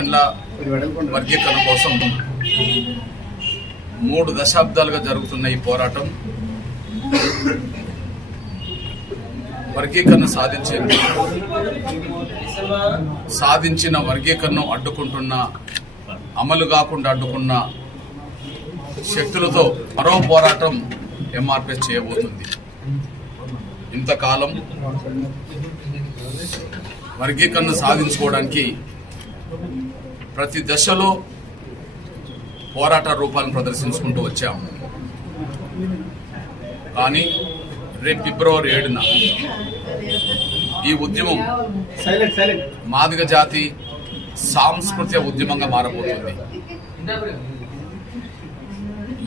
రిజర్వేషన్ల వర్గీకరణ కోసం మూడు దశాబ్దాలుగా జరుగుతున్న ఈ పోరాటం వర్గీకరణ సాధించే సాధించిన వర్గీకరణ అడ్డుకుంటున్న అమలు కాకుండా అడ్డుకున్న శక్తులతో మరో పోరాటం ఎంఆర్పిఎస్ చేయబోతుంది. ఇంతకాలం వర్గీకరణ సాధించుకోవడానికి ప్రతి దశలో పోరాట రూపాలను ప్రదర్శించుకుంటూ వచ్చాం కానీ రేపు ఫిబ్రవరి ఏడున ఈ ఉద్యమం మాదిగ జాతి సాంస్కృతిక ఉద్యమంగా మారబోతుంది.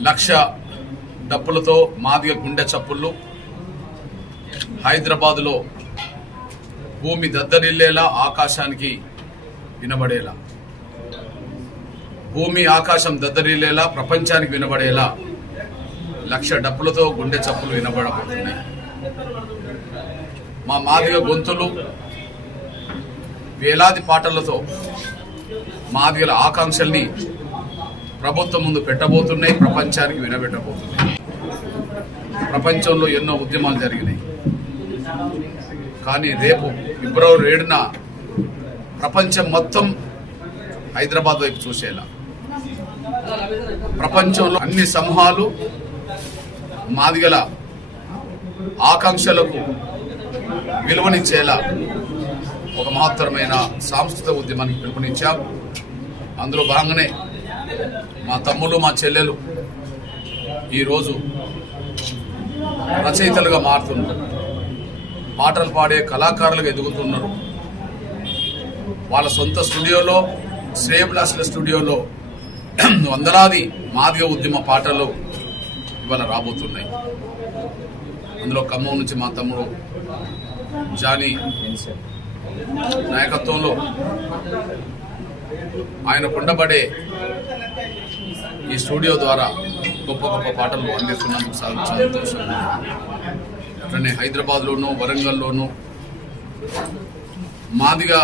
లక్ష డప్పులతో మాదిగ గుండె చప్పుళ్ళు హైదరాబాదులో భూమి దద్దరిల్లేలా ఆకాశానికి వినబడేలా. భూమి ఆకాశం దద్దరిల్లేలా ప్రపంచానికి వినబడేలా. లక్ష డప్పులతో గుండె చప్పులు వినబడబోతున్నాయి మా మాదిగ గొంతులు వేలాది పాటలతో మాదిగల ఆకాంక్షల్ని ప్రభుత్వం ముందు పెట్టబోతున్నాయి ప్రపంచానికి వినబెట్టబోతున్నాయి. ప్రపంచంలో ఎన్నో ఉద్యమాలు జరిగినాయి. కానీ రేపు ఫిబ్రవరి ఏడున ప్రపంచం మొత్తం హైదరాబాద్ వైపు చూసేలా. ప్రపంచంలో అన్ని సమూహాలు మాదిగల ఆకాంక్షలకు విలువనిచ్చేలా ఒక మహత్తరమైన సాంస్కృతిక ఉద్యమానికి పిలుపునిచ్చాం అందులో భాగంగానే మా తమ్ముళ్ళు మా చెల్లెలు ఈరోజు రచయితలుగా మారుతున్నారు. పాటలు పాడే కళాకారులుగా ఎదుగుతున్నారు. వాళ్ళ సొంత స్టూడియోలో శ్రేయబ్లాస్ల స్టూడియోలో వందలాది మాదిగ ఉద్యమ పాటలు ఇవాళ రాబోతున్నాయి. అందులో ఖమ్మం నుంచి మా తమ్ముడు జానీ నాయకత్వంలో ఆయన కొండబడే ఈ స్టూడియో ద్వారా గొప్ప గొప్ప పాటలు అందిస్తున్నందుకు చాలా సంతోషం. అట్లనే హైదరాబాద్లోను వరంగల్లోను మాదిగా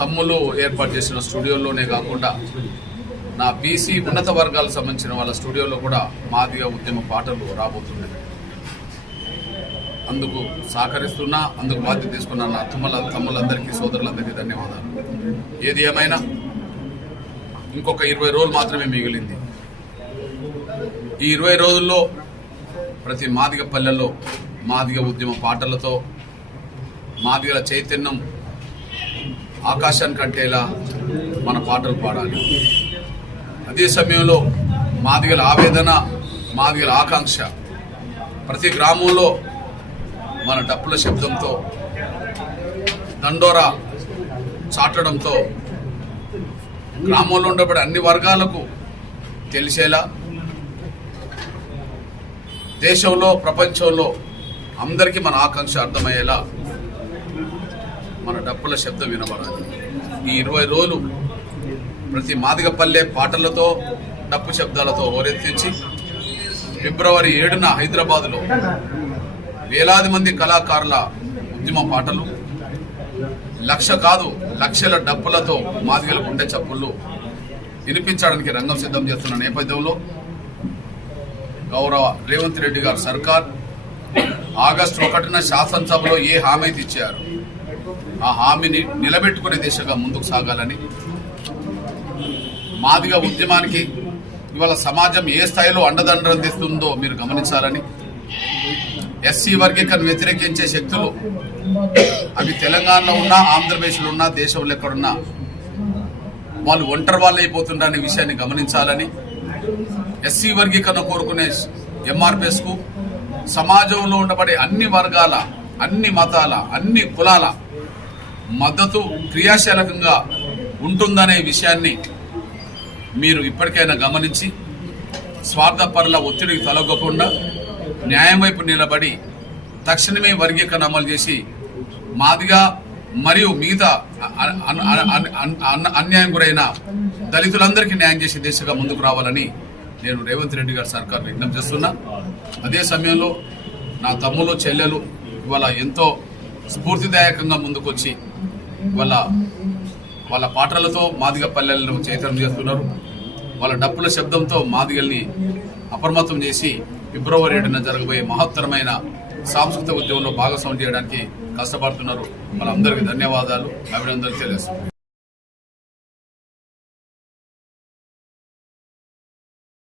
తమ్ములు ఏర్పాటు చేసిన స్టూడియోలోనే కాకుండా నా బీసీ ఉన్నత వర్గాలకు సంబంధించిన వాళ్ళ స్టూడియోలో కూడా మాదిగా ఉద్యమ పాటలు రాబోతున్నాయి. అందుకు సహకరిస్తున్నా అందుకు బాధ్యత తీసుకున్న నా తమ్ముల తమ్ములందరికీ సోదరులందరికీ ధన్యవాదాలు. ఏది ఏమైనా ఇంకొక ఇరవై రోజులు మాత్రమే మిగిలింది. ఈ ఇరవై రోజుల్లో ప్రతి మాదిగ పల్లెల్లో మాదిగ ఉద్యమ పాటలతో మాదిగల చైతన్యం ఆకాశానికి అంటేలా మన పాటలు పాడాలి. అదే సమయంలో మాదిగల ఆవేదన మాదిగల ఆకాంక్ష ప్రతి గ్రామంలో మన డప్పుల శబ్దంతో దండోరా చాటడంతో గ్రామంలో ఉండబడే అన్ని వర్గాలకు తెలిసేలా దేశంలో ప్రపంచంలో అందరికీ మన ఆకాంక్ష అర్థమయ్యేలా మన డప్పుల శబ్దం వినబడాలి. ఈ ఇరవై రోజులు ప్రతి మాదిగపల్లె పాటలతో డప్పు శబ్దాలతో హోరెత్తించి ఫిబ్రవరి ఏడున హైదరాబాద్లో వేలాది మంది కళాకారుల ఉద్యమ పాటలు లక్ష కాదు లక్షల డప్పులతో మాదిగల గుండె చప్పుళ్ళు వినిపించడానికి రంగం సిద్ధం చేస్తున్న నేపథ్యంలో గౌరవ రేవంత్ రెడ్డి గారు సర్కార్ ఆగస్టు ఒకటిన శాసనసభలో ఏ హామీ అయితే ఇచ్చారు ఆ హామీని నిలబెట్టుకునే దిశగా ముందుకు సాగాలని మాదిగా ఉద్యమానికి ఇవాళ సమాజం ఏ స్థాయిలో అండదండలు అందిస్తుందో మీరు గమనించాలని ఎస్సీ వర్గీకరణ వ్యతిరేకించే శక్తులు అవి తెలంగాణలో ఉన్నా ఆంధ్రప్రదేశ్లో ఉన్నా దేశంలో ఎక్కడున్నా వాళ్ళు ఒంటరి వాళ్ళు అయిపోతుండనే విషయాన్ని గమనించాలని ఎస్సీ వర్గీకరణ కోరుకునే ఎంఆర్పిఎస్కు సమాజంలో ఉండబడే అన్ని వర్గాల అన్ని మతాల అన్ని కులాల మద్దతు క్రియాశీలకంగా ఉంటుందనే విషయాన్ని మీరు ఇప్పటికైనా గమనించి స్వార్థపరుల ఒత్తిడికి తొలగకుండా న్యాయం వైపు నిలబడి తక్షణమే వర్గీకరణ అమలు చేసి మాదిగా మరియు మిగతా అన్యాయం గురైన దళితులందరికీ న్యాయం చేసే దిశగా ముందుకు రావాలని నేను రేవంత్ రెడ్డి గారి సర్కార్ విజ్ఞప్తి చేస్తున్నా. అదే సమయంలో నా తమ్ములు చెల్లెలు ఇవాళ ఎంతో స్ఫూర్తిదాయకంగా ముందుకొచ్చి వాళ్ళ వాళ్ళ పాటలతో మాదిగ పల్లెలను చైతన్యం చేస్తున్నారు. వాళ్ళ డప్పుల శబ్దంతో మాదిగల్ని అప్రమత్తం చేసి ఫిబ్రవరి ఏడున జరగబోయే మహత్తరమైన సాంస్కృతిక ఉద్యమంలో భాగస్వామ్యం చేయడానికి కష్టపడుతున్నారు. వాళ్ళందరికీ ధన్యవాదాలు. అభినందనలు తెలియజేస్తున్నారు